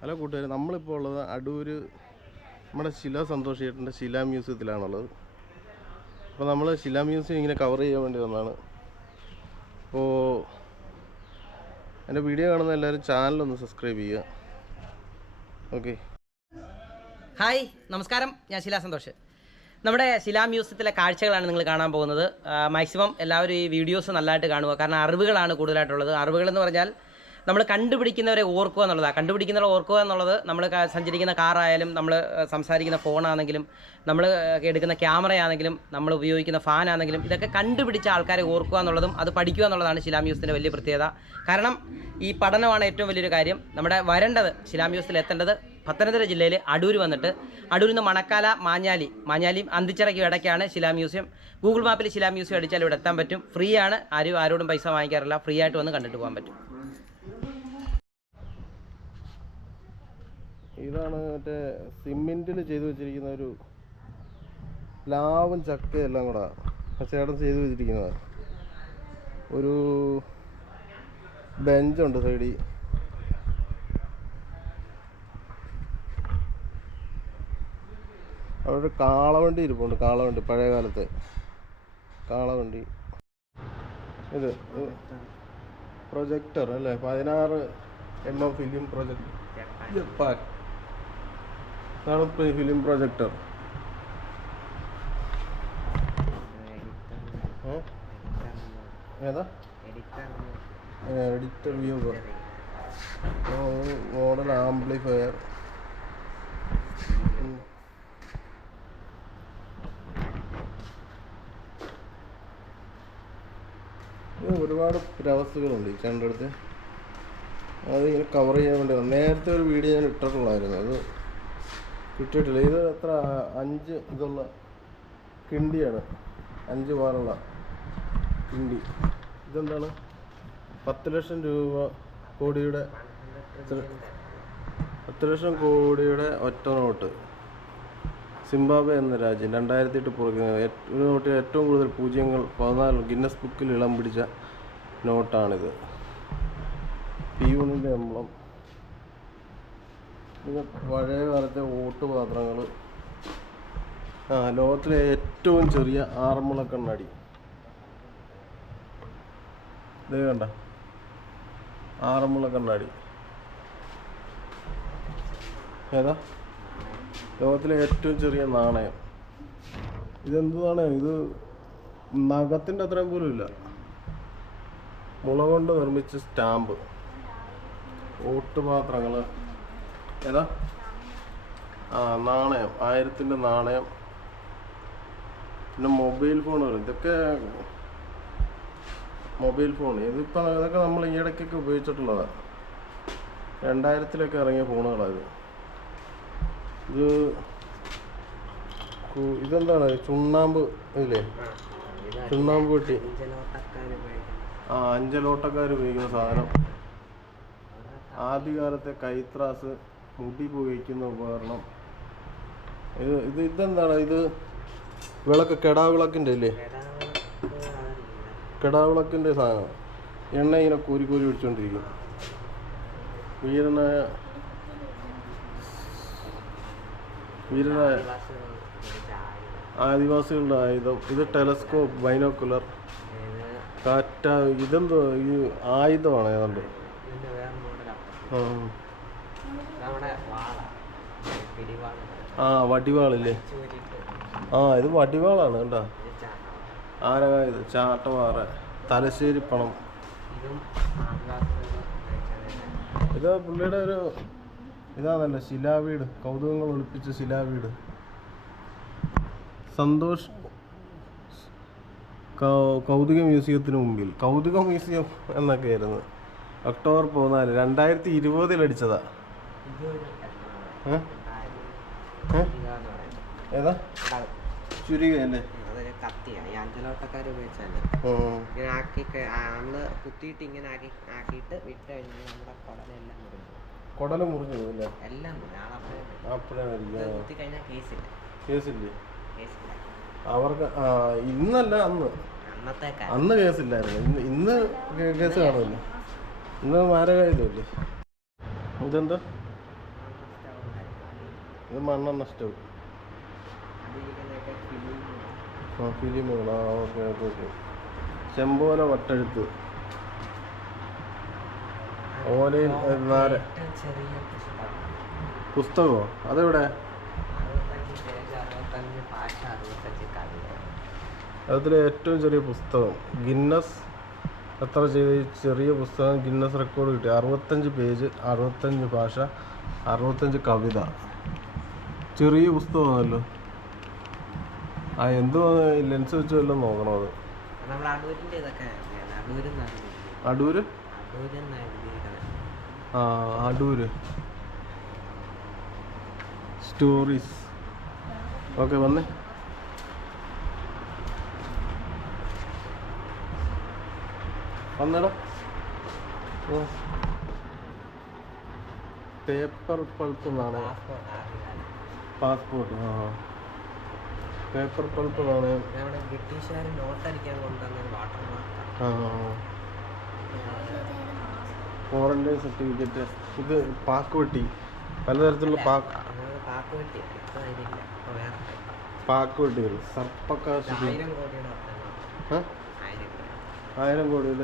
Hello കൂട്ടുകാർ നമ്മളിപ്പോൾ ഉള്ളത് അടൂർ നമ്മുടെ ശില സന്തോഷ് ചേട്ടന്റെ ശിലാ മ്യൂസിയത്തിലാണുള്ളത്. അപ്പോൾ നമ്മൾ ശില മ്യൂസിയം ഇങ്ങനെ കവർ ചെയ്യാൻ വേണ്ടി വന്നതാണ്. അപ്പോൾ എന്റെ വീഡിയോ കാണുന്ന എല്ലാവരും ചാനലൊന്ന് സബ്സ്ക്രൈബ് ചെയ്യുക. ഓക്കെ ഹായ് നമസ്കാരം. ഞാൻ ശില സന്തോഷ്. നമ്മുടെ ശിലാ മ്യൂസിയത്തിലെ കാഴ്ചകളാണ് നിങ്ങൾ കാണാൻ പോകുന്നത്. മാക്സിമം എല്ലാവരും ഈ വീഡിയോസ് നല്ലതായിട്ട് കാണുക. കാരണം അറിവുകളാണ് കൂടുതലായിട്ടുള്ളത്. അറിവുകളെന്ന് പറഞ്ഞാൽ നമ്മൾ കണ്ടുപിടിക്കുന്നവരെ ഓർക്കുക എന്നുള്ളതാണ് കണ്ടുപിടിക്കുന്നവരെ ഓർക്കുക എന്നുള്ളത് നമ്മൾ സഞ്ചരിക്കുന്ന കാറായാലും നമ്മൾ സംസാരിക്കുന്ന ഫോണാണെങ്കിലും നമ്മൾ എടുക്കുന്ന ക്യാമറയാണെങ്കിലും നമ്മൾ ഉപയോഗിക്കുന്ന ഫാനാണെങ്കിലും ഇതൊക്കെ കണ്ടുപിടിച്ച ആൾക്കാരെ ഓർക്കുക എന്നുള്ളതും അത് പഠിക്കുക എന്നുള്ളതാണ് ശിലാം യൂസിന്റെ വലിയ പ്രത്യേകത. കാരണം ഈ പഠനമാണ് ഏറ്റവും വലിയൊരു കാര്യം. നമ്മുടെ വരേണ്ടത് ശിലാം യൂസിൽ എത്തേണ്ടത് പത്തനംതിട്ട ജില്ലയിൽ അടൂർ വന്നിട്ട്. അടൂരിൽ നിന്ന് മണക്കാല മാഞ്ഞാലി മാഞ്ഞാലിയും അന്തിച്ചിറയ്ക്കും ഇടയ്ക്കാണ് ശിലാ മ്യൂസിയം ഗൂഗിൾ മാപ്പിൽ ശിലാ മ്യൂസിയം അടിച്ചാൽ ഇവിടെ എത്താൻ പറ്റും. ഫ്രീ ആണ്. ആരും ആരോടും പൈസ വാങ്ങിക്കാറില്ല. ഫ്രീ ആയിട്ട് വന്ന് കണ്ടിട്ട് പോകാൻ പറ്റും. ഇതാണ് മറ്റേ സിമെന്റിൽ ചെയ്തു വെച്ചിരിക്കുന്ന ഒരു ലാവും ചക്കയും എല്ലാം കൂടെ ചേട്ടൻ ചെയ്തു വെച്ചിരിക്കുന്നത്. ഒരു ബെഞ്ചുണ്ട് സൈഡിൽ. അവിടെ ഒരു കാളവണ്ടി ഇരിപ്പുണ്ട് കാളവണ്ടി പഴയ കാലത്തെ. കാളവണ്ടി. ഇത് പ്രൊജക്ടർ അല്ലേ? പതിനാറ് എം എം ഫിലിം പ്രൊജക്ടർ. ഇതാണ് film projector. Editor view model amplifier. ഒരുപാട് പുരാവസ്തുക്കളുണ്ട് ഈ ചണ്ടടുത്ത് അത് ഇങ്ങനെ കവർ ചെയ്യാൻ വേണ്ടി. നേരത്തെ ഒരു വീഡിയോ ഞാൻ ഇട്ടിട്ടുള്ളായിരുന്നു. അത് കിട്ടിയിട്ടില്ല. ഇത് എത്ര? അഞ്ച് ഇതുള്ള കിണ്ടിയാണ്. അഞ്ച് പാലുള്ള കിണ്ടി. ഇതെന്താണ്? പത്ത് ലക്ഷം രൂപ കോടിയുടെ പത്ത് ലക്ഷം കോടിയുടെ ഒറ്റ നോട്ട്. സിംബാബ്വെ എന്ന രാജ്യം രണ്ടായിരത്തി എട്ട് പുറക്കുന്നത് ഒരു നോട്ടിൽ ഏറ്റവും കൂടുതൽ പൂജ്യങ്ങൾ പതിനാല് ഗിന്നസ് ബുക്കിൽ ഇളം പിടിച്ച നോട്ടാണിത്. പി യൂണിന്റെ എംബ്ലം ഇത് പഴയ കാലത്തെ ഓട്ടുപാത്രങ്ങൾ ആ ലോകത്തിലെ ഏറ്റവും ചെറിയ ആറന്മുള കണ്ണാടി. ഇത് കണ്ട? ആറന്മുള കണ്ണാടി. ഏതാ? ലോകത്തിലെ ഏറ്റവും ചെറിയ നാണയം. ഇതെന്ത് നാണയം ഇത് നഖത്തിന്റെ അത്രയും പോലും ഇല്ല. മുള കൊണ്ട് നിർമ്മിച്ച സ്റ്റാമ്പ്. ഓട്ടുപാത്രങ്ങൾ ഏതാ? ആ നാണയം. ആയിരത്തിന്റെ നാണയം. പിന്നെ മൊബൈൽ ഫോണുകൾ ഇതൊക്കെ മൊബൈൽ ഫോൺ. ഇതിപ്പോൾ ഇതൊക്കെ നമ്മൾ ഈ ഇടയ്ക്കൊക്കെ ഉപയോഗിച്ചിട്ടുള്ളതാണ് രണ്ടായിരത്തിലൊക്കെ ഇറങ്ങിയ ഫോണുകളാണ് ഇത്. ഇതെന്താണ്? ചുണ്ണാമ്പ് ഇല്ലേ? ചുണ്ണാമ്പ് പെട്ടി. ആ അഞ്ചലോട്ടക്കാർ ഉപയോഗിക്കുന്ന സാധനം. ആദ്യകാലത്തെ കൈത്രാസ് മുടി ഉപയോഗിക്കുന്ന ഉപകരണം. ഇത് ഇത് ഇതെന്താണ്? ഇത് വിളക്ക് കെടാവിളക്കിന്റെ ഇല്ലേ? കെടാവിളക്കിന്റെ സാധനം. എണ്ണ ഇങ്ങനെ കോരി കോരി പിടിച്ചോണ്ടിരിക്കും. വീരനായ വീരനായ ആദിവാസികളുടെ ആയുധം. ഇത് ടെലസ്കോപ്പ് ബൈനോക്കുലർ കാറ്റ ഇതെന്തോ ഈ ആയുധമാണ് ഏതാണ്ട്. ആ. ആ വടിവാളില്ലേ? ആ ഇത് വടിവാളാണ് കേട്ടോ ആരാ ഇത്? ചാട്ടവാറ. തലശ്ശേരി പണം. ഇത് പുള്ളിയുടെ ഒരു ഇതാണല്ലോ ശിലാവീട്. കൗതുകങ്ങൾ ഒളിപ്പിച്ച ശിലാവീട്. സന്തോഷ് കൗതുക മ്യൂസിയത്തിന് മുമ്പിൽ. കൗതുക മ്യൂസിയം എന്നൊക്കെ ആയിരുന്നു ഒക്ടോബർ പതിനാല് രണ്ടായിരത്തി ഇരുപതിൽ അടിച്ചതാ. ഏ? ഏ? ഏതാ? ചുരിക തന്നെ. അതൊരു കത്തിയാണ് ഈ അഞ്ചലോട്ടക്കാർ ഉപയോഗിച്ചല്ലേ ഉം. ഇങ്ങനെ ആക്കി നമ്മൾ കുത്തിയിട്ട് ഇങ്ങനെ ആക്കി ആക്കിയിട്ട് വിട്ട് കഴിഞ്ഞാൽ നമ്മുടെ കുടലെല്ലാം മുറിഞ്ഞു കുടൽ മുറിഞ്ഞു പോയില്ലേ എല്ലാം മുറിഞ്ഞു ആളപ്പോഴേ അപ്പോഴേ മരിക്കുക കുത്തി കഴിഞ്ഞാൽ കേസില്ല. കേസില്ലേ? കേസില്ല. അവർക്ക് ഇന്നല്ല അന്ന്. അന്ന് കേസില്ലായിരുന്നു. ഇന്ന് ഇന്ന് കേസ് കാണുമല്ലോ. ഇന്ന് മാരകായുധമല്ലേ ഇതെന്താ? ഇത് മണ്ണെണ്ണ സ്റ്റവ് ആ ഫിലിമുകൾ ആ ഓക്കെ ഓക്കെ ഓക്കെ. ചെമ്പോല വട്ടെഴുത്ത്. ഓലയിൽ നാര പുസ്തകമോ അതെവിടെ? അതിൽ ഏറ്റവും ചെറിയ പുസ്തകം. ഗിന്നസ്. എത്ര ചെയ്ത ചെറിയ പുസ്തകം ഗിന്നസ് റെക്കോർഡ് കിട്ടി. അറുപത്തഞ്ച് പേജ് അറുപത്തഞ്ച് ഭാഷ അറുപത്തഞ്ച് കവിത. ചെറിയ പുസ്തകമാണല്ലോ. ആ എന്തോ ലെൻസ് വെച്ച് വല്ലതും നോക്കണം അത്? അടൂര് ആ അടൂര്. സ്റ്റോറീസ് ഓക്കെ വന്നേ. വന്നടാ. പേപ്പർ പൾപ്പ് നാണയം പാസ്പോർട്ട് ആ. പേപ്പർ പൾപ്പ് നാണയം നമ്മുടെ ബ്രിട്ടീഷുകാർ നോട്ട് അടിക്കാൻ കൊണ്ടുവന്ന ഒരു വാട്ടർ മാർക്ക് ആ. ക്വാറന്റൈൻ സർട്ടിഫിക്കറ്റ് ഇത് പാക്ക് വെട്ടി. പലതരത്തിലുള്ള പാക്ക്. പാക്ക് വെട്ടി. പാക്ക് വെട്ടികൾ സർപ്പക്കാശ് ആയിരം കോടിയിൽ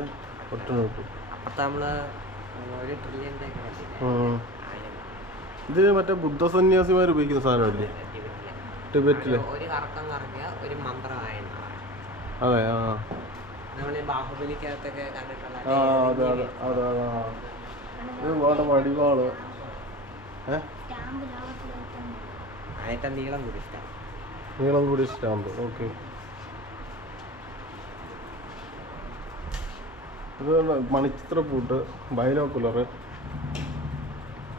ഒറ്റ നോട്ട് നമ്മൾ ഒരു ട്രില്യന്റെ ഒക്കെ വെച്ചില്ലേ? ഉം. ആയിരം ഇത് മറ്റേ ബുദ്ധ സന്യാസിമാർ ഉപയോഗിക്കുന്ന സാധനമല്ലേ ടിബറ്റിലെ. ഒരു- ഒരു കറക്കം അതെ. ആ. നമ്മൾ ബാഹുബലിക്കകത്തൊക്കെ കണ്ടിട്ടുള്ള ആ അതെ അതെ അതെ അതെ. ഇത് വടിവാൾ. നീളം കൂടി നീളം കൂടി സ്റ്റാമ്പ് ഓക്കെ. ഇത് മണിച്ചിത്രപ്പൂട്ട് ബൈനോക്കുലർ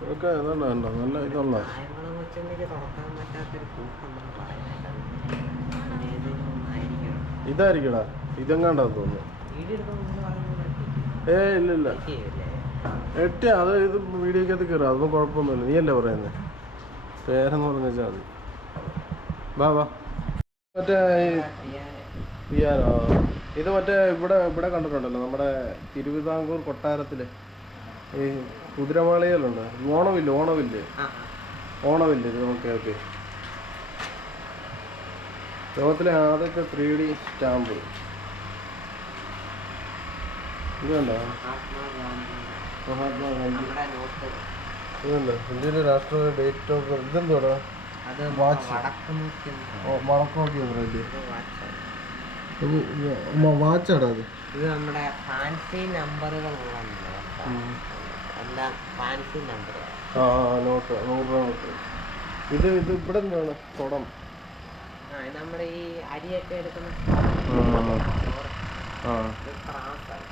ഇതൊക്കെ ഏതാണ്ട് ഉണ്ടോ നല്ല ഇതുള്ള ഇതായിരിക്കടാ ഇതെങ്ങാണ്ടാന്ന് തോന്നുന്നു. ഏ ഇല്ല ഇല്ല. ചെയ്യില്ലേ എട്ടി അത് ഇത് വീഡിയോക്കകത്ത് കയറുക അതൊന്നും കുഴപ്പമൊന്നുമില്ല. നീ അല്ലേ പറയുന്നത് പേരെന്ന് പറഞ്ഞു വെച്ചാൽ മതി വാ വാ. മറ്റേ പിയാനോ ഇത് മറ്റേ ഇവിടെ ഇവിടെ കണ്ടിട്ടുണ്ടല്ലോ നമ്മുടെ തിരുവിതാംകൂർ കൊട്ടാരത്തിലെ. ഈ കുതിരമാളികയിലുണ്ട് ഓണമില്ല ഓണവില്ല. ഓണമില്ല ഇത് ഓക്കെ ഓക്കെ. ലോകത്തിലെ ആദ്യത്തെ three D stamp Mahatma Gandhi Mahatma Gandhi ഇതുണ്ട് ഇന്ത്യയിലെ രാഷ്ട്രീയ ഡേറ്റ് ഓഫ് ബർത്ത്. ഇതെന്തോടാ. വടക്ക് വാച്ചാടാ അത്. ഇത് നമ്മുടെ ഫാൻസി നോട്ടാണ് എല്ലാം ഫാൻസി നമ്പറുകൾ ആ നോട്ട് നൂറ് രൂപ നോട്ട് ഇത് ഇത് ഇവിടെ എന്താണ് കുടം. ആ ഇത് നമ്മുടെ ഈ അരിയൊക്കെ എടുക്കുന്ന ആ ഇത് ത്രാസാണ്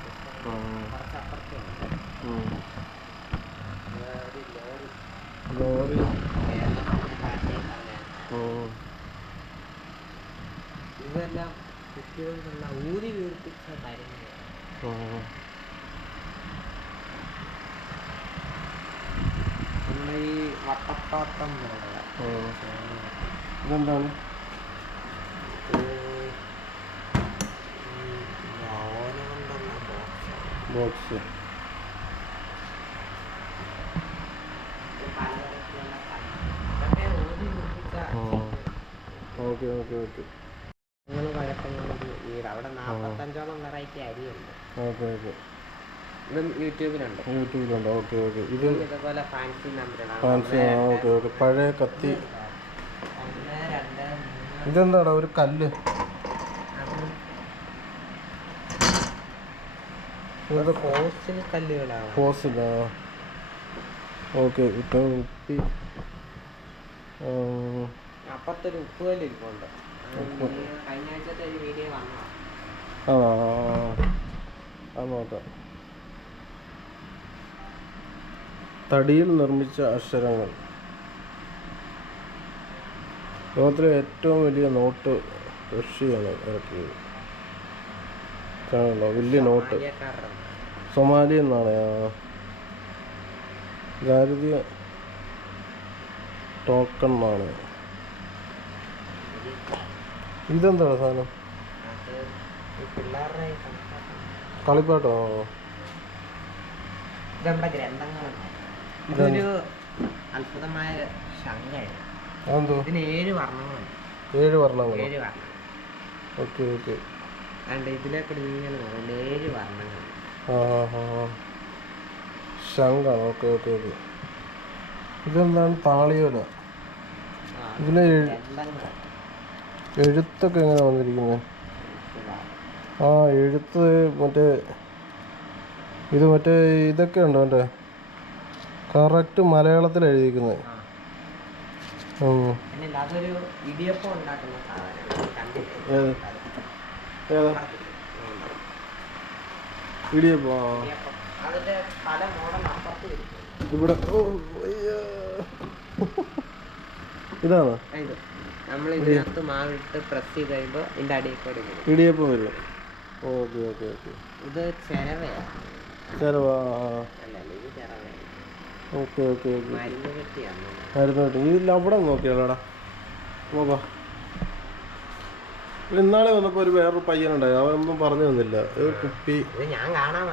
കുറച്ച് അപ്പുറത്തുണ്ട് ഉം. ഇത് ഒരു ലോറി. ലോറി. കേരളത്തിന്റെ ഭാഷയിൽ പറഞ്ഞാൽ ഉം. ഇതെല്ലാം കുട്ടികൾക്കുള്ള ഊതി വീർപ്പിച്ച കാര്യങ്ങളാണ്. ഉം. നമ്മുടെ ഈ വട്ടപ്പാത്തം ഇതെന്താണ് ബോക്സ്. Okay okay okay. നിങ്ങൾ വീട് അവിടെ നാൽപ്പത്തഞ്ചോളം variety അരിയുണ്ട്. Okay okay. യൂട്യൂബിലുണ്ട്. യൂട്യൂബിലുണ്ട്. Okay okay. ഇത് ഇതും ഇതുപോലെ ഫാൻസി ഫാൻസി ആ ഓക്കെ ഓക്കെ. പഴയ കത്തി. ഇതെന്താടാ? ഒരു കല്ല്. ഫോസില ഓക്കെ ഇപ്പൊ ഉപ്പി. ഉം, അപ്പുറത്തൊരു ഉപ്പുകല്ല് ഇരിപ്പുണ്ട്. ഈ കഴിഞ്ഞ ആഴ്ചത്തെ ഒരു വീഡിയോ വന്നോ ആ. നോക്കാം. തടിയിൽ നിർമ്മിച്ച അക്ഷരങ്ങൾ. ലോകത്തിലെ ഏറ്റവും വലിയ നോട്ട് റഷ്യയാണ് ഇറക്കിയത് കാണുന്നുണ്ടോ? വലിയ നോട്ട്. സൊമാലിയ എന്നാണ്. ഭാരതീയ ടോക്കൺ ആണ്. ഇതെന്താണ് സാധനം. കളിപ്പാട്ടോ? നമ്മുടെ ഗ്രന്ഥങ്ങളാണ്? ഇതൊരു അത്ഭുതമായ ശങ്കയാണ് അതെന്തോ? ഇതിന് ഏഴ് വർണങ്ങളുണ്ട്. ഏഴ് വർണങ്ങൾ. ഏഴ് വർണം ഇങ്ങനെ ഏഴ് വർണങ്ങൾ ശങ്കാണ് ഓക്കെ ഓക്കെ ഓക്കെ. ഇതെന്താണ്? താളിയോല. ഇതിലെ എഴുത്തൊക്കെ എങ്ങനെ വന്നിരിക്കുന്നത് ആ എഴുത്ത് മറ്റേ ഇത് മറ്റേ ഇതൊക്കെ ഉണ്ടോ മറ്റേ? കറക്റ്റ് മലയാളത്തിൽ എഴുതിയിരിക്കുന്നത്. ഇടിയപ്പം ഇവിടെ ഇതാണ് അയ്യോ. ഇതാണോ? നമ്മൾ ഇതിനകത്ത് മാവിട്ട് പ്രസ് ചെയ്ത് കഴിയുമ്പോൾ ഇതിന്റെ അടിയിൽ വരും ഇടിയപ്പം വരും. Okay okay okay. ഇത് ചെരവയാണ് ചിലവാ അല്ല അല്ല ഇത് ചെറവയാണ് ഓക്കെ ഓക്കെ ഓക്കെ. മരുന്ന് കിട്ടി. ഇതിൽ അവിടെ നോക്കിയാലോടാ. നോക്കാ. ഇന്നാളെ വന്നപ്പോ ഒരു വേറൊരു പയ്യനുണ്ടായി. അവനൊന്നും പറഞ്ഞു തന്നില്ല. ഒരു കുപ്പി. ഞാൻ കാണാൻ.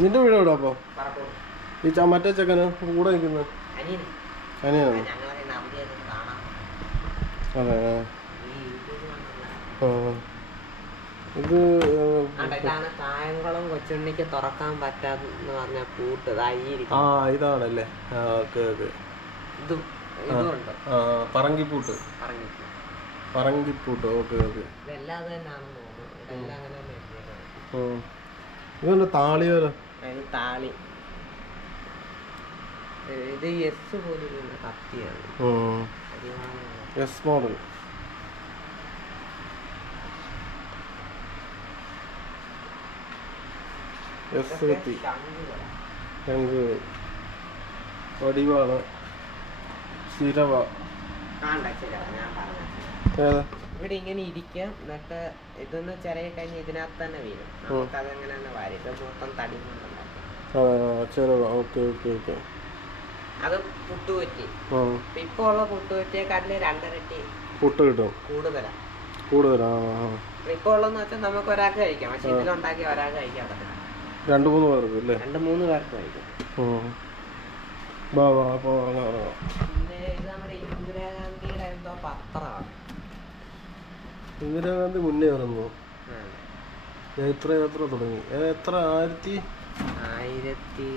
നിന്റെ വീട് എവിടെ അപ്പൊ? ഈ മറ്റേ ചെക്കന് കൂടെ നിൽക്കുന്നത്? കാണാൻ. അതെ ആ. ഈ യൂട്യൂബ് കണ്ടുള്ള ആ. ഇത് ഇതാണ് കായംകുളം കൊച്ചുണ്ണിക്ക് തുറക്കാൻ പറ്റാന്ന് പറഞ്ഞ കൂട്ട്. ആ ഇതാണല്ലേ. Okay okay. ഇതും പറങ്കിപ്പൂട്ട്. പറങ്കിപ്പൂട്ട്. Okay okay. ഇതെല്ലാം തന്നെയാണെന്ന് തോന്നുന്നു. ഇതുണ്ട് താളി ഏ, ഇത് എസ് പോലിരിക്കുന്ന കത്തിയാണ്. S model. എസ് ശംഖുകളാ. ശംഖ് വടിവാൾ ചിരവ. ഏതാ? ഇവിടെ ഇങ്ങനെ ഇരിക്കാം. എന്നിട്ട് ഇതൊന്ന് ചെറിയ കഴിഞ്ഞ് ഇതിനകത്ത് തന്നെ വീഴും. നമുക്ക് അതങ്ങനെ തന്നെ വാരി. ഇത് മൊത്തം തടി ഓക്കെ ഓക്കെ ഓക്കെ. അത് പുട്ടുപറ്റി ഇപ്പൊ ഉള്ള പുട്ടുപറ്റിയെക്കാട്ടിൽ രണ്ടരട്ടി പുട്ട് കിട്ടും. കൂടുതലാ. കൂടുതലാ. ഇപ്പൊ ഉള്ളതെന്ന് വെച്ചാൽ നമുക്ക് ഒരാൾക്ക് കഴിക്കാം. പക്ഷെ ഇതിലുണ്ടാക്കി ഒരാൾക്ക് കഴിക്കാൻ പറ്റില്ല രണ്ട് മൂന്ന് പേർക്ക് അല്ലേ രണ്ട് മൂന്ന് പേർക്ക് കഴിക്കാം ബാ വാ വാ അപ്പോൾ ഇറങ്ങാം ഇറങ്ങാം ഇന്ദിരാഗാന്ധിയുടെ എന്തോ പത്രമാണ്. ഇന്ദിരാഗാന്ധി മുന്നേ ഇറങ്ങുന്നു യാത്ര തുടങ്ങി. എത്ര? ആയിരത്തി? ആയിരത്തി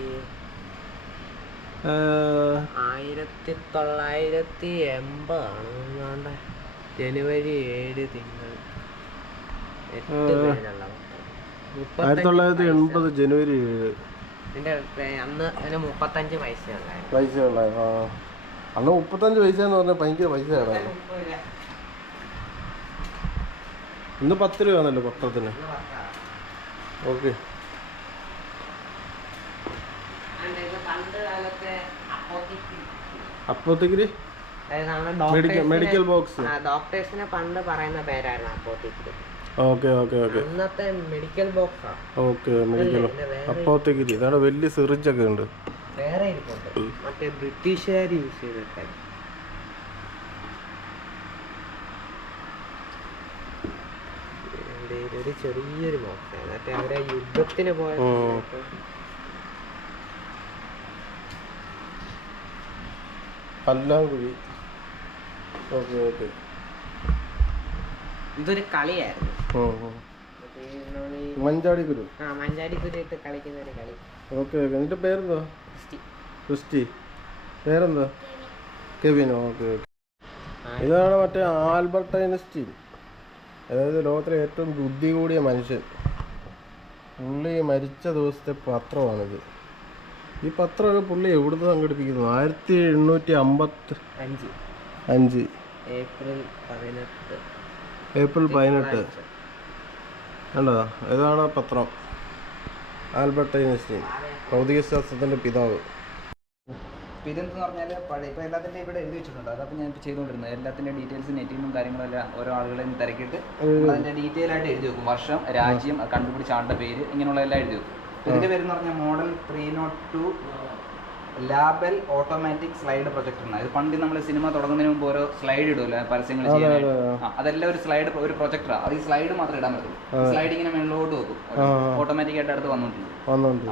ആയിരത്തി തൊള്ളായിരത്തി എൺപതാണ്. ജനുവരി ഏഴ് തിങ്കൾ. എട്ട് പേരുള്ള. ആയിരത്തി തൊള്ളായിരത്തി എൺപത് ജനുവരി ഏഴ്. അന്ന് അതിന് മുപ്പത്തഞ്ച് പൈസ ഉണ്ടായിരുന്നു. പൈസ ആ. അന്ന് മുപ്പത്തഞ്ച് പൈസ എന്ന് പറഞ്ഞാൽ ഭയങ്കര പൈസയാണ് ഇന്ന് പത്ത് രൂപയാണല്ലോ പത്രത്തിന്. ഓക്കെ. പണ്ട് കാലത്തെ അപ്പോത്തിക്ക് അപ്പോഴത്തേക്ക് അതായത് നമ്മുടെ മെഡിക്കൽ ബോക്സ്. ഡോക്ടേഴ്സിനെ പണ്ട് പറയുന്ന പേരായിരുന്നു അപ്പോത്തിക്ക് ഓക്കെ ഓക്കെ ഓക്കെ. അന്നത്തെ മെഡിക്കൽ ഓക്കെ അപ്പോഴത്തേക്ക് ഇതാണ് വലിയ സിറിഞ്ചൊക്കെ ഉണ്ട്. വേറെ ഇരിപ്പുണ്ട് മറ്റേ ബ്രിട്ടീഷുകാർ യൂസ് ചെയ്തിട്ടുണ്ട് എന്റെ ഒരു ചെറിയൊരു ബോക്സ് മറ്റേ അവരെ യുദ്ധത്തിന് പോയ ഉം. സമയത്ത് പല്ലാങ്കുഴി. Okay okay. ഇതൊരു കളിയായിരുന്നു. മഞ്ചാടി കുരു ആ മഞ്ചാടി കുരു ഇട്ട് കളിക്കുന്ന ഒരു കളി. Okay okay. എന്നിട്ട് പേരെന്തോ ക്രിസ്റ്റി. പേരെന്താ കെവിൻ ഓക്കെ ഓക്കെ. ഇതാണ് മറ്റേ ആൽബർട്ട് ഐൻസ്റ്റീൻ. അതായത് ലോകത്തിലെ ഏറ്റവും ബുദ്ധി കൂടിയ മനുഷ്യൻ. പുള്ളി മരിച്ച ദിവസത്തെ പത്രമാണിത്. ഈ പത്രമൊക്കെ പുള്ളി എവിടുന്ന് സംഘടിപ്പിക്കുന്നു? ആയിരത്തി എണ്ണൂറ്റി അമ്പത്തി അഞ്ച്. അഞ്ച്. ഏപ്രിൽ പതിനെട്ട്. ഏപ്രിൽ പതിനെട്ട്. കണ്ടോ? ഇതാണ് പത്രം. ആൽബർട്ട് ഐൻസ്റ്റീൻ ഭൗതികശാസ്ത്രത്തിന്റെ പിതാവ്. ഇപ്പം ഇതെന്ന് പറഞ്ഞാൽ പഴയ ഇപ്പോൾ എല്ലാത്തിന്റെ ഇവിടെ എഴുതി വെച്ചിട്ടുണ്ട്. അതപ്പോൾ ഞാൻ ഇപ്പോൾ ചെയ്തുകൊണ്ടിരുന്നത്. എല്ലാത്തിന്റെ ഡീറ്റെയിൽസ് നെറ്റിനും നിന്നും കാര്യങ്ങളെല്ലാം ഓരോ ആളുകളെ നിന്ന് തിരക്കിയിട്ട് അതിന്റെ ഡീറ്റെയിൽ ആയിട്ട് എഴുതി വെക്കും. വർഷം രാജ്യം കണ്ടുപിടിച്ച ആളുടെ പേര് ഇങ്ങനെയുള്ള എല്ലാം എഴുതി വെക്കും. ഇതിന്റെ പേരെന്ന് പറഞ്ഞാൽ model three not two label automatic slide projector ആണ് ഇത് പണ്ട് നമ്മൾ സിനിമ തുടങ്ങുന്നതിന് മുമ്പ് ഓരോ സ്ലൈഡ് ഇടുമല്ലോ പരസ്യങ്ങൾ ചെയ്യാൻ അതെല്ലാം ഒരു സ്ലൈഡ് ഒരു പ്രൊജക്ടറാണ് അത് ഈ സ്ലൈഡ് മാത്രമേ ഇടാൻ പറ്റുള്ളൂ. സ്ലൈഡ് ഇങ്ങനെ മുകളിലോട്ട് വെക്കും. ഓട്ടോമാറ്റിക് ആയിട്ട് അടുത്ത് വന്നിട്ടുണ്ട്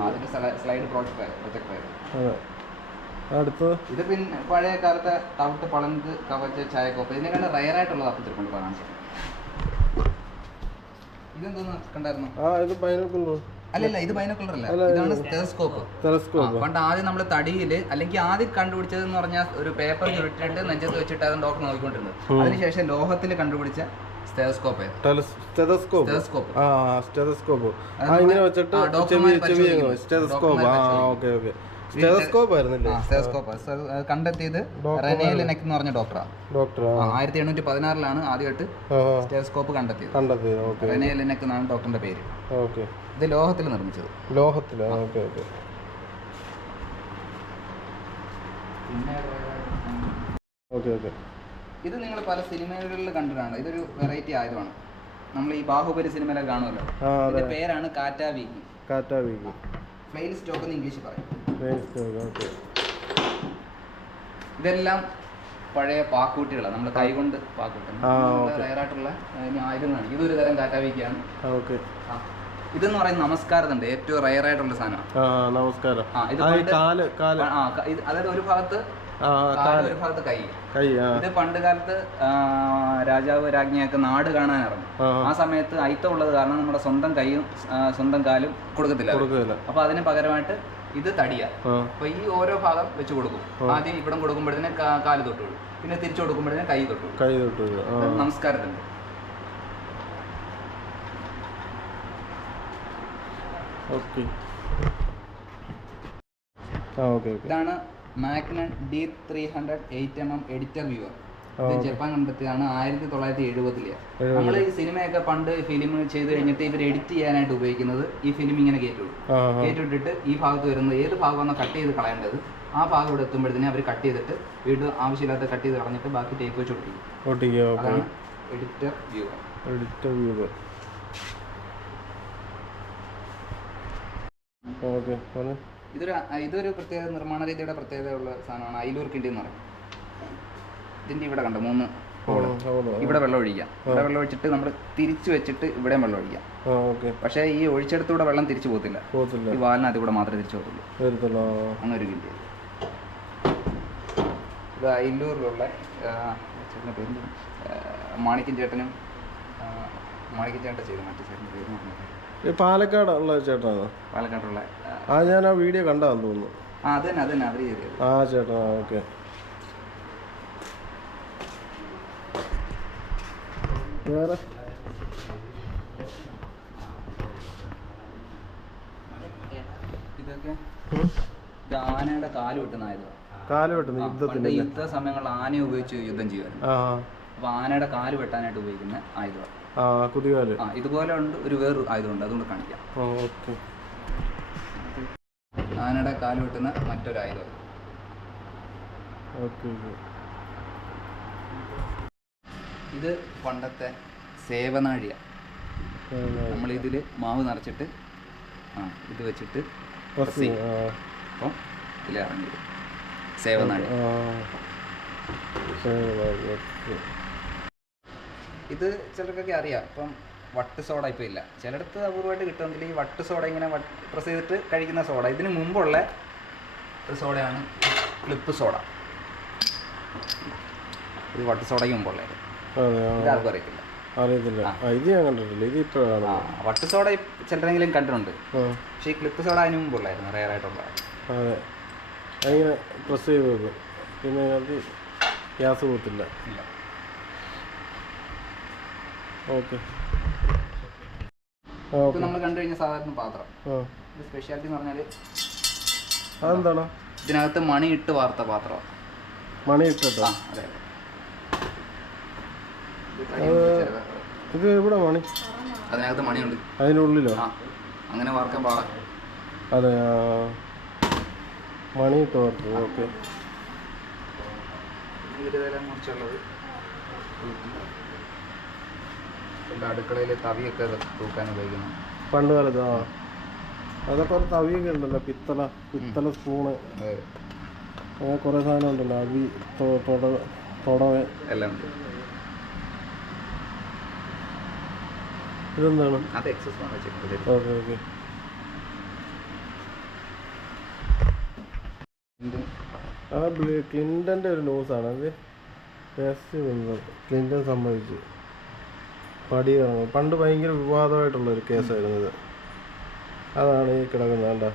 അതിന്റെ സ്ലൈഡ് പ്രൊജക്ടർ പ്രൊജക്ടർ അതെ. അടുത്തത് ഇത് പിന്നെ പഴയ കാലത്തെ തവിട്ട് പളങ്ക് കവച്ച് ചായക്കോപ്പ്. ഇതിനെക്കാൾ റയർ ആയിട്ടുള്ളത് തപ്പിച്ചിട്ടുണ്ട് കാണിച്ചു ഇതെന്തോന്ന് കണ്ടായിരുന്നു? ആ ഇത് ബൈനോക്കുലർ അല്ലല്ല ഇത് ബൈനോക്കുലർ അല്ല. ഇതാണ് ടെലസ്കോപ്പ് ടെലസ്കോപ്പ് പണ്ട് ആദ്യം നമ്മൾ തടിയിൽ അല്ലെങ്കിൽ ആദ്യം കണ്ടുപിടിച്ചത് എന്ന് പറഞ്ഞാൽ ഒരു പേപ്പർ ചുരുട്ടിട്ട് നെഞ്ചത്ത് വെച്ചിട്ട് അത് ഡോക്ടർ നോക്കിക്കൊണ്ടിരുന്നത്. അതിനുശേഷം ലോഹത്തിൽ കണ്ടുപിടിച്ച സ്റ്റെതസ്കോപ്പ് ആ ഇങ്ങനെ വെച്ചിട്ട് ചെവി ഡോക്ടർമാര് ചെവി സ്റ്റെതസ്കോപ്പ് ആ ഡോക്ടർമാര് ഓക്കെ ഓക്കെ. കണ്ടെത്തിയത് ഡോക്ടർമാര്. റെനേലിനെക്ക് എന്ന് പറഞ്ഞ ഡോക്ടറാണ് ആയിരത്തി എണ്ണൂറ്റി പതിനാറിലാണ് ആദ്യമായിട്ട്. സ്റ്റെതസ്കോപ്പ് കണ്ടെത്തിയത്. കണ്ടെത്തി ഓക്കെ. റെനേലിനെക്ക് എന്നാണ് ഡോക്ടറിന്റെ പേര്. ഇത് ലോഹത്തിൽ നിർമ്മിച്ചത്. ലോഹത്തിൽ ഇത് നിങ്ങൾ പല സിനിമകളിൽ കണ്ടതാണ് ഇതൊരു വെറൈറ്റി ആയുധമാണ് നമ്മൾ ഈ ബാഹുബലി സിനിമയിലൊക്കെ കാണുമല്ലോ. ഇതിന്റെ പേരാണ് കാറ്റാ വീക്കി കാറ്റാ ഫ്ലെയിൽ സ്റ്റോക്ക് എന്ന് ഇംഗ്ലീഷിൽ പറയും. ഇതെല്ലാം പഴയ പാക്കൂട്ടികളാണ്. നമ്മൾ കൈകൊണ്ട് പാക്കൂട്ടുന്നത്. റയറായിട്ടുള്ള ആയുധങ്ങളാണ്. ഇതൊരു തരം കാറ്റാവിക്കാണ് ആ. ഇതെന്ന് പറയുന്നത് നമസ്കാരത്തിന്റെ ഏറ്റവും റയർ ആയിട്ടുള്ള സാധനമാണ് നമസ്കാരം. അതായത് ഒരു ഭാഗത്ത് ഒരു ഭാഗത്ത് കൈ. ഇത് പണ്ട് കാലത്ത് രാജാവ് രാജ്ഞിയൊക്കെ നാട് കാണാൻ ഇറങ്ങും ആ സമയത്ത് അയിത്തം ഉള്ളത് കാരണം നമ്മുടെ സ്വന്തം കൈയും സ്വന്തം കാലും കൊടുക്കത്തില്ല. അപ്പൊ അതിന് പകരമായിട്ട് ഇത് തടിയാ. അപ്പൊ ഈ ഓരോ ഭാഗം വെച്ച് കൊടുക്കും. ആദ്യം ഇവിടെ കൊടുക്കുമ്പോഴത്തേന് കാൽ തൊട്ട് വിടും പിന്നെ തിരിച്ചു കൊടുക്കുമ്പോഴത്തേന് കൈ തൊട്ടു കൈ തൊട്ട് ഓക്കെ ഓക്കെ. ഇതാണ് Magnon D three hundred eight M M editor viewer. ഇത് ജപ്പാൻ കണ്ടെത്തിയതാണ് ആയിരത്തി തൊള്ളായിരത്തി എഴുപതിലെ. നമ്മൾ ഈ സിനിമയൊക്കെ പണ്ട് ഫിലിം ചെയ്ത് കഴിഞ്ഞിട്ട് ഇവർ എഡിറ്റ് ചെയ്യാനായിട്ട് ഉപയോഗിക്കുന്നത് ഈ ഫിലിം ഇങ്ങനെ കയറ്റുള്ളൂ കയറ്റിട്ടിട്ട് ഈ ഭാഗത്ത് വരുന്നത് ഏത് ഭാഗമാണോ കട്ട് ചെയ്ത് കളയേണ്ടത്? ആ ഭാഗം ഇവിടെ എത്തുമ്പോഴത്തേനും അവർ കട്ട് ചെയ്തിട്ട് വീണ്ടും ആവശ്യമില്ലാത്ത കട്ട് ചെയ്ത് കളഞ്ഞിട്ട് ബാക്കി ടേപ്പ് വെച്ച് അതാണ് editor viewer editor viewer okay ഇതൊരു ഇതൊരു പ്രത്യേക നിർമ്മാണ രീതിയുടെ പ്രത്യേകതയുള്ള സാധനമാണ്. അയിലൂർ കിണ്ടി എന്ന് പറയും. ഇതിന്റെ ഇവിടെ കണ്ടോ? മൂന്ന് ഇവിടെ വെള്ളം ഒഴിക്കാം. ഇവിടെ വെള്ളം ഒഴിച്ചിട്ട് നമ്മൾ തിരിച്ചു വെച്ചിട്ട് ഇവിടെ വെള്ളം ഒഴിക്കാം. പക്ഷേ ഈ ഒഴിച്ചെടുത്തൂടെ വെള്ളം തിരിച്ചു പോകത്തില്ല. ഈ വാലിനകത്ത് കൂടെ മാത്രമേ തിരിച്ചു പോകത്തുള്ളൂ. അങ്ങനെ ഒരു കിണ്ടി ഇത്? ആ, മാണിക്കൻ ചേട്ടനും മാണിക്കൻ ചേട്ടൻ ചെയ്തു മറ്റേ ചേട്ടന്റെ പേര് പാലക്കാടുള്ള ചേട്ടനാണ് പാലക്കാട്ടുള്ള ആ, ഞാൻ ആ വീഡിയോ കണ്ടാന്ന് തോന്നുന്നു. ആ അതന്നെ അതന്നെ അത് തന്നെ അവർ ചെയ്തത് ആ ചേട്ടാ ഓക്കെ. വേറെ? ഇതൊക്കെ. ഇത് ആനയുടെ കാൽ വെട്ടുന്ന കാൽ യുദ്ധ സമയങ്ങളിൽ ആന ഉപയോഗിച്ച് യുദ്ധം ചെയ്യുമായിരുന്നു. ആ അപ്പോൾ ആനയുടെ കാൽ വെട്ടാനായിട്ട് ഉപയോഗിക്കുന്ന ആയുധമാണ്. ആ കുതികാൽ. ആ ഇതുപോലെ ഉണ്ട് ഒരു വേറൊരു ആയുധമുണ്ട് അതുകൊണ്ട് കാണിക്കാം. ഓക്കെ. ആനയുടെ കാൽ വെട്ടുന്ന മറ്റൊരു ആയുധം. ഓക്കെ. ഇത് പണ്ടത്തെ സേവനാഴിയ നമ്മൾ ഇതിൽ മാവ് നിറച്ചിട്ട് ആ ഇത് വെച്ചിട്ട്. അപ്പം ഇതിൽ ഇറങ്ങി സേവനാഴി ഇത് ചിലർക്കൊക്കെ അറിയാം. ഇപ്പം വട്ട് സോഡ ഇപ്പോൾ ഇല്ല. ചിലയിടത്ത് അപൂർവമായിട്ട് കിട്ടുമെങ്കിൽ ഈ വട്ട് സോഡ ഇങ്ങനെ പ്രസ് ചെയ്തിട്ട് കഴിക്കുന്ന സോഡ. ഇതിന് മുമ്പുള്ള ഒരു സോഡയാണ് ക്ലിപ്പ് സോഡ. ഇത് വട്ട് സോഡയ്ക്ക് മുമ്പുള്ളത് അതെ ആ ഇത് ആർക്കും അറിയത്തില്ല. അറിയത്തില്ല ആ ഇത് ഞാൻ കണ്ടിട്ടില്ല. ഇത് ഇപ്പോഴാണ് ആ വട്ട് സോഡ ചിലരെങ്കിലും കണ്ടിട്ടുണ്ട്. പക്ഷെ ഈ ക്ലിപ്പ് സോഡ അതിന് മുമ്പുള്ളായിരുന്നു റയർ ആയിട്ടുള്ള അതെ. അതിങ്ങനെ പ്രസ് ചെയ്ത് വെക്കും പിന്നെ അതിനകത്ത് ഗ്യാസ് പോകത്തില്ല. ഓക്കെ. നമ്മൾ കണ്ടു കഴിഞ്ഞ സാധാരണ പാത്രം. സ്പെഷ്യാലിറ്റി എന്ന് പറഞ്ഞാൽ അതെന്താണ്? ഇതിനകത്ത് മണി ഇട്ട് വാർത്ത പാത്രം. മണി ഇട്ടിട്ടോ അതെ. ഇത് എവിടെ മണി അതിനകത്ത് മണിയുണ്ട് അതിനുള്ളിലോ അങ്ങനെ വാർക്കാൻ പാടാ. അതെ മണി തോർത്തു ഓക്കെ. അടുക്കളയിൽ തവിയൊക്കെ തൂക്കാൻ ഉപയോഗിക്കുന്നു. പണ്ട് കാലത്ത് ആ. അതൊക്കെ ഒരു തവിയൊക്കെ ഉണ്ടല്ലോ പിത്തള പിത്തള സ്പൂണ്. അങ്ങനെ കുറേ സാധനം ഉണ്ടല്ലോ അവി തൊടവ. എല്ലാം ഉണ്ട്. ഇതെന്താണ്? അത് എക്സസ് ആണ് ഓക്കെ ഓക്കെ. ആ ക്ലിന്റന്റെ ഒരു ന്യൂസാണ്. അത് ക്ലിന്റൺ സമ്മതിച്ചു. പടി ഇറങ്ങും. പണ്ട് ഭയങ്കര വിവാദമായിട്ടുള്ള ഒരു കേസായിരുന്നു ഇത്. അതാണ് ഈ കിടക്കുന്നത് കണ്ട?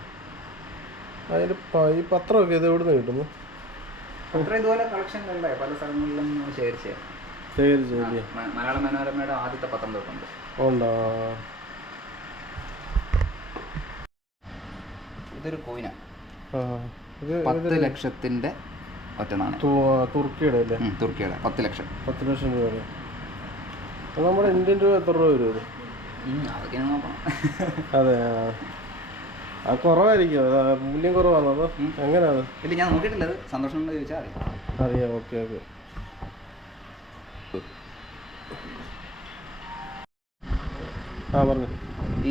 അതിൽ ഈ പത്രമൊക്കെ ഇത് എവിടുന്ന് കിട്ടുന്നു? ഇതുപോലെ കളക്ഷൻ പല സ്ഥലങ്ങളിലും ശേഖരിച്ചേ മലയാള മനോരമയുടെ ആദ്യത്തെ പത്രം തൊട്ടുണ്ട്. ഉണ്ടോ? ഇതൊരു കോയിനാ. പത്ത് ലക്ഷത്തിന്റെ ഒറ്റ നാണയം തു- തുർക്കിയുടെ അല്ലേ? തുർക്കിയുടെ. പത്ത് ലക്ഷം. പത്ത് ലക്ഷം രൂപ നമ്മുടെ ഇന്ത്യൻ രൂപ എത്ര രൂപ വരും അതെ? കുറവായിരിക്കും അത് ആ. മൂല്യം കുറവാണോ അതോ? എങ്ങനെയാണ് ഇല്ല ഞാൻ നോക്കിയിട്ടില്ല. സന്തോഷം ചോദിച്ചാൽ അറിയാം അറിയാം ഓക്കെ ഓക്കെ.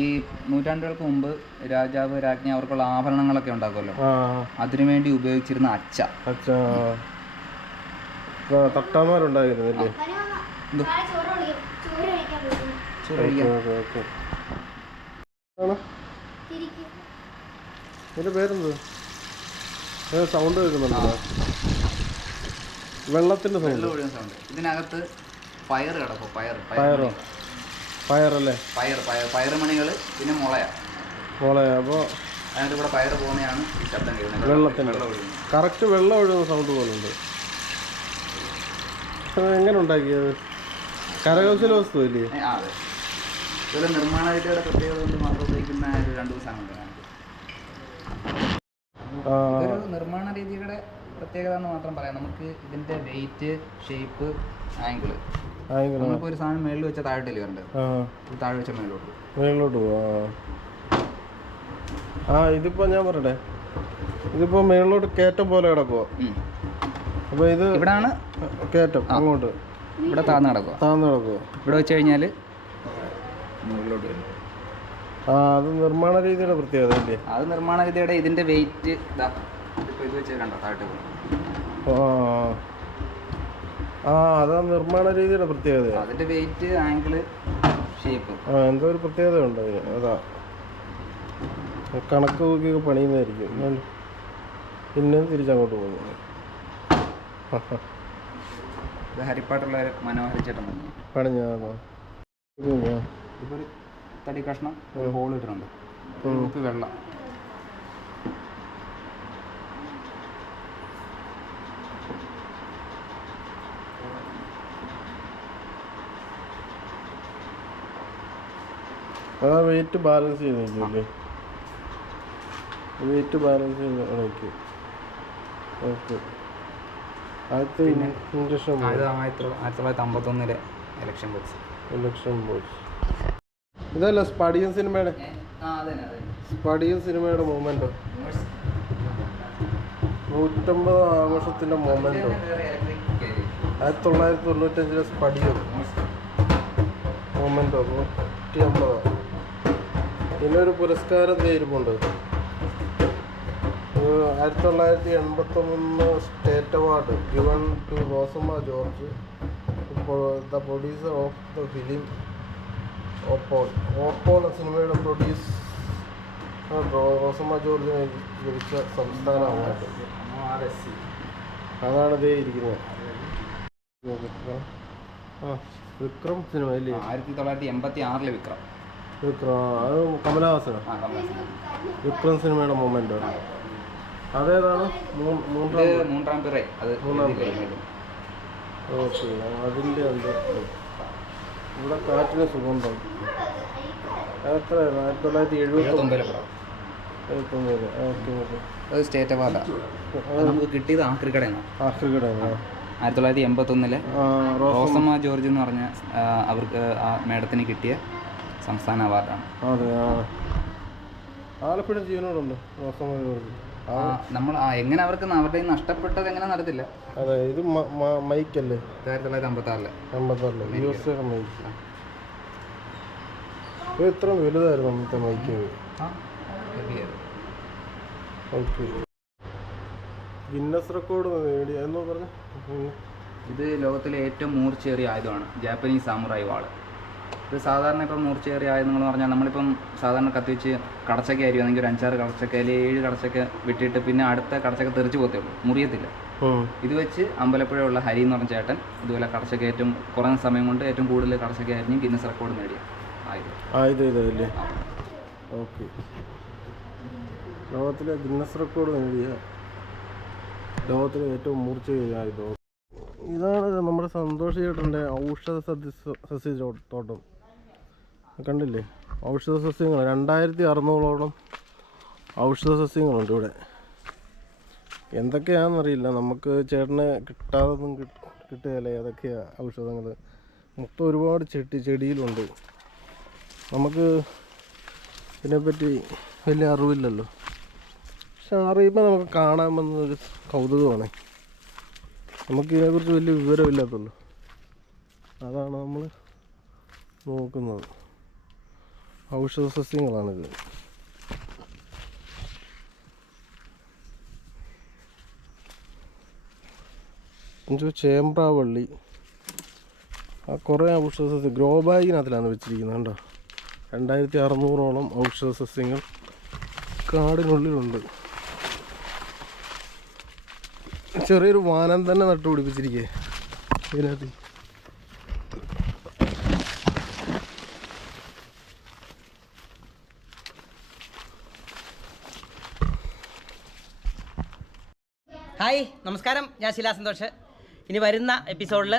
ഈ നൂറ്റാണ്ടുകൾക്ക് മുമ്പ് രാജാവ് രാജ്ഞി അവർക്കുള്ള ആഭരണങ്ങളൊക്കെ ഉണ്ടാക്കുമല്ലോ. അതിനു വേണ്ടി ഉപയോഗിച്ചിരുന്ന അച്ച. അച്ഛാ തട്ടാമാരുണ്ടായിരുന്നില്ലേ ആണോ? പേരെന്ത്? സൗണ്ട് കേൾക്കുന്നുണ്ടോ? വെള്ളത്തിന്റെ സൗണ്ട്. ഇതിനകത്ത് പയർ കിടക്കും പയർ പയറോ പയറല്ലേ? പയർ പയർ പയറുമണികൾ പിന്നെ മുളയാ. മോളെ അപ്പോൾ അതിനകത്ത് ഇവിടെ പയർ പോകുന്നതാണ് ഈ ശബ്ദം കേൾക്കുന്നത്. വെള്ളത്തിന്റെ. വെള്ളം ഒഴുകുന്നത്. കറക്റ്റ് വെള്ളം ഒഴുകുന്ന സൗണ്ട് പോലുണ്ട്. അത് എങ്ങനെ ഉണ്ടാക്കിയത്? കരകൗശല വസ്തു അല്ലേ ഏ, ആ അതെ. ഇതുപോലെ നിർമ്മാണ വിദ്യയുടെ പ്രത്യേകത കൊണ്ട് മാത്രം ഉപയോഗിക്കുന്ന ഒരു രണ്ട് സാധനങ്ങൾ പ്രത്യേകത എന്ന് മാത്രം പറയാം. നമുക്ക് ഇതിന്റെ വെയിറ്റ് ഷേപ്പ് ആംഗിൾ നമ്മളിപ്പോ ഒരു സാധനം മേളിൽ വെച്ച വരേണ്ടത് ആ. താഴെ വെച്ച മേളിലോട്ട്. മേളിലോട്ട് ആ ഇതിപ്പോ ഞാൻ പറയട്ടെ. ഇതിപ്പോ മേളിലോട്ട് കയറ്റം പോലെ കിടക്കുവോ. അപ്പൊ ഇത് ഇവിടാണ് കേറ്റം അങ്ങോട്ട്. ഇവിടെ താന്ന് കിടക്കുക താന്ന് കിടക്കുവോ. ഇവിടെ വെച്ച് കഴിഞ്ഞാൽ മുകളിലോട്ട് വരും. ആ അത് നിർമ്മാണ രീതിയുടെ പ്രത്യേകത അല്ലേ? അത് നിർമ്മാണ രീതിയുടെ ഇതിന്റെ വെയിറ്റ് ഇതാ ഇത് വെച്ച് കണ്ടോ താഴോട്ട് പോകും ആ. അതാ നിർമ്മാണ രീതിയുടെ പ്രത്യേകത അതിന്റെ വെയിറ്റ് ആംഗിൾ ഷേപ്പ് ആ എന്തോ ഒരു പ്രത്യേകത ഉണ്ട് അതിന്. അതാ. കണക്ക് നോക്കിയൊക്കെ പണിയുന്നതായിരിക്കും. പിന്നെ തിരിച്ചങ്ങോട്ട് പോകുന്നു. ഹരിപ്പാട്ടുള്ള ഒരു മനോഹര ചേട്ടൻ തന്നെ പണിഞ്ഞാണോ ഇപ്പോൾ ഒരു തടി കഷ്ണം ഒരു ഹോൾ ഇട്ടിട്ടുണ്ട്. വെള്ളം. അതാ വെയിറ്റ് ബാലൻസ് ചെയ്ത് നിൽക്കില്ലേ വെയിറ്റ് ബാലൻസ് ചെയ്ത് നിൽക്കും ഓക്കെ. ഇൻഡക്ഷൻ ആ, ആയിരത്തി ആയിരത്തി തൊള്ളായിരത്തി അമ്പത്തൊന്നിലെ ഇലക്ഷൻ ബോക്സ് ഇലക്ഷൻ ബോക്സ് ഇതല്ല സ്പടിയൻ സിനിമയുടെ ആ സ്പടിയൻ സിനിമയുടെ മൂമെന്റോ നൂറ്റമ്പത് ആഘോഷത്തിന്റെ മൊമെന്റോ ആയിരത്തി തൊള്ളായിരത്തി തൊണ്ണൂറ്റഞ്ചിലെ സ്പടിയോ മൊമെന്റോ നൂറ്റി അമ്പത് ഇതിനൊരു പുരസ്കാരം തീരുമുണ്ട് ആയിരത്തി തൊള്ളായിരത്തി എൺപത്തൊന്ന് state award given to Rosamma George the producer of the film Oppol. Oppol സിനിമയുടെ പ്രൊഡ്യൂസ് റോസമ്മ ജോർജിനെ ലഭിച്ച സംസ്ഥാന അവാർഡ്. അതാണ് ഇതേ ഇരിക്കുന്നത്. വിക്രം സിനിമ ആയിരത്തി തൊള്ളായിരത്തി എൺപത്തി ആറിലെ വിക്രം. കമലഹാസന. വിക്രം സിനിമയുടെ മൊമെന്റ് അതേതാണ്? മൂന്നാം പിറ? ഓക്കെ അതിന്റെ ഉണ്ട് ഇവിടെ കാറ്റിന് സുഗന്ധം. എത്ര ആയിരത്തി തൊള്ളായിരത്തി എഴുപത്തി എഴുപത്തൊമ്പതിലെ പടം. Okay okay. അത് സ്റ്റേറ്റ് അവാർഡാണ് നമുക്ക് കിട്ടിയത് ആഫ്രിക്കയുടെ ആയിരത്തി തൊള്ളായിരത്തി എൺപത്തൊന്നിലെ റോസമ്മ ജോർജ് എന്ന് പറഞ്ഞ അവർക്ക് ആ മേഡത്തിന് കിട്ടിയ സംസ്ഥാന അവാർഡാണ്. ആലപ്പുഴ ജീവനോടുണ്ട് നമ്മൾ എങ്ങനെ അവർക്ക് അവരുടെ നഷ്ടപ്പെട്ടത് എങ്ങനെ നടത്തില്ല. അതെ ഇത് മൈക്കല്ലേ? ആയിരത്തി തൊള്ളായിരത്തി അമ്പത്തി ആറിൽ മൈക്ക്. ഇത് ഇത്ര വലുതായിരുന്നു അന്നത്തെ മൈക്ക്. ഓക്കെ. ഗിന്നസ് റെക്കോർഡ് നേടിയ എന്നോ പറഞ്ഞു? ഇത് ലോകത്തിലെ ഏറ്റവും മൂർച്ചയേറിയ ആയുധമാണ്. ജാപ്പനീസ് സാമുറായി വാൾ. ഇത് സാധാരണ ഇപ്പം മൂർച്ചയേറി ആയുധങ്ങൾ എന്ന് പറഞ്ഞാൽ നമ്മളിപ്പം സാധാരണ കത്തിച്ച് കടച്ചക്ക അല്ലെങ്കിൽ ഒരു അഞ്ചാറ് കടച്ചക്ക അല്ലെങ്കിൽ ഏഴ് കടച്ചക്ക വിട്ടിട്ട് പിന്നെ അടുത്ത കടച്ചക്ക തെറിച്ച് പോത്തേ ഉള്ളൂ. മുറിയത്തില്ല. ഇത് വെച്ച് അമ്പലപ്പുഴയുള്ള ഹരി എന്ന് പറഞ്ഞ ചേട്ടൻ ഇതുപോലെ കടച്ചക്ക ഏറ്റവും കുറഞ്ഞ സമയം കൊണ്ട് ഏറ്റവും കൂടുതൽ കടച്ചക്ക ആയിരുന്നു ഗിന്നസ് റെക്കോർഡ് നേടിയ ഇതല്ലേ ഓക്കെ. ലോകത്തിലെ ഗിന്നസ് റെക്കോർഡ് നേടിയ ലോകത്തിലെ ഏറ്റവും മൂർച്ച ആയുധം ഇതാണ് നമ്മുടെ സന്തോഷ് ചേട്ടന്റെ ഔഷധ സസ്യ സസ്യ തോട്ടം. കണ്ടില്ലേ? ഔഷധ സസ്യങ്ങൾ. രണ്ടായിരത്തി അറുന്നൂറോളം ഔഷധ സസ്യങ്ങളുണ്ട് ഇവിടെ. എന്തൊക്കെയാണെന്നറിയില്ല. നമുക്ക് ചേട്ടന് കിട്ടാതൊന്നും കിട്ടുകയല്ലേ? ഏതൊക്കെയാണ് ഔഷധങ്ങൾ മൊത്തം ഒരുപാട് ചെട്ടി ചെടിയിലുണ്ട്. നമുക്ക് ഇതിനെപ്പറ്റി വലിയ അറിവില്ലല്ലോ. പക്ഷെ അറിയുമ്പോൾ നമുക്ക് കാണാൻ വന്നൊരു കൗതുകമാണ്. നമുക്ക് ഇതിനെക്കുറിച്ച് വലിയ വിവരമില്ലാത്തല്ലോ അതാണ് നമ്മൾ നോക്കുന്നത്. ഔഷധ സസ്യങ്ങളാണിത് ചേമ്പ്രാവള്ളി. ആ കുറേ ഔഷധ സസ്യം ഗ്രോ ബാഗിനകത്തിലാണ് വെച്ചിരിക്കുന്നത് കണ്ടോ? രണ്ടായിരത്തി അറുന്നൂറോളം ഔഷധ സസ്യങ്ങൾ കാടിനുള്ളിലുണ്ട്. ചെറിയൊരു വാനം തന്നെ നട്ടുപിടിപ്പിച്ചിരിക്കേ ഇതിനകത്ത് ഹായ് നമസ്കാരം ഞാൻ ശിലാ സന്തോഷ്. ഇനി വരുന്ന എപ്പിസോഡിൽ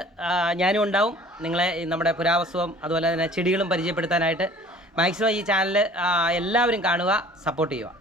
ഞാനും ഉണ്ടാവും. നിങ്ങളെ നമ്മുടെ പുരാവസ്തുവും അതുപോലെ തന്നെ ചെടികളും പരിചയപ്പെടുത്താനായിട്ട്. മാക്സിമം ഈ ചാനൽ എല്ലാവരും കാണുക സപ്പോർട്ട് ചെയ്യുക.